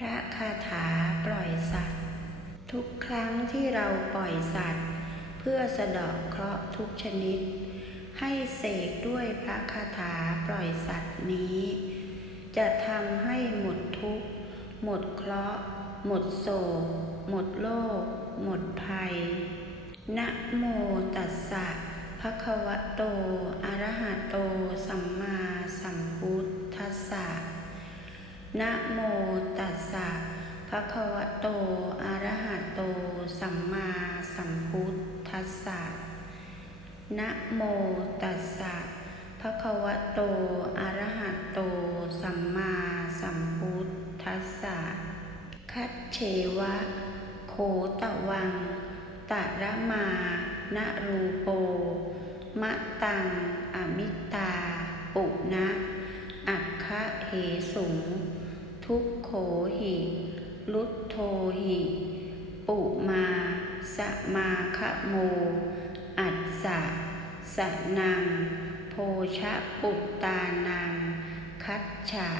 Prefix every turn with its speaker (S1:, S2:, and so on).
S1: พระคาถาปล่อยสัตว์ ทุกครั้งที่เราปล่อยสัตว์ เพื่อสะเดอกเคราะห์ทุกชนิด ให้เสกด้วยพระคาถาปล่อยสัตว์นี้ จะทำให้หมดทุกข์ หมดเคราะห์ หมดโศก หมดโลก หมดภัย นะโมตัสสะภะคะวะโต อะระหะโต สัมมาสัมพุทธัสสะนะโมตัะภะคะวะโต อะระหะโต สัมมาสัมพุทธัสสะ นะโมตัสสะภะคะวะโต อะระหะโต สัมมาสัมพุทธัสสะ คัจเฉวะโคตะวัง ตะระมา นะรูโป มะตัง อมิตา ปุนะอัคคะเหสุง ทุกโขหิ ลุทโทหิ ปุมาสมาคโม อัสสะสนัง โพชะปุตตานัง คัจฉะ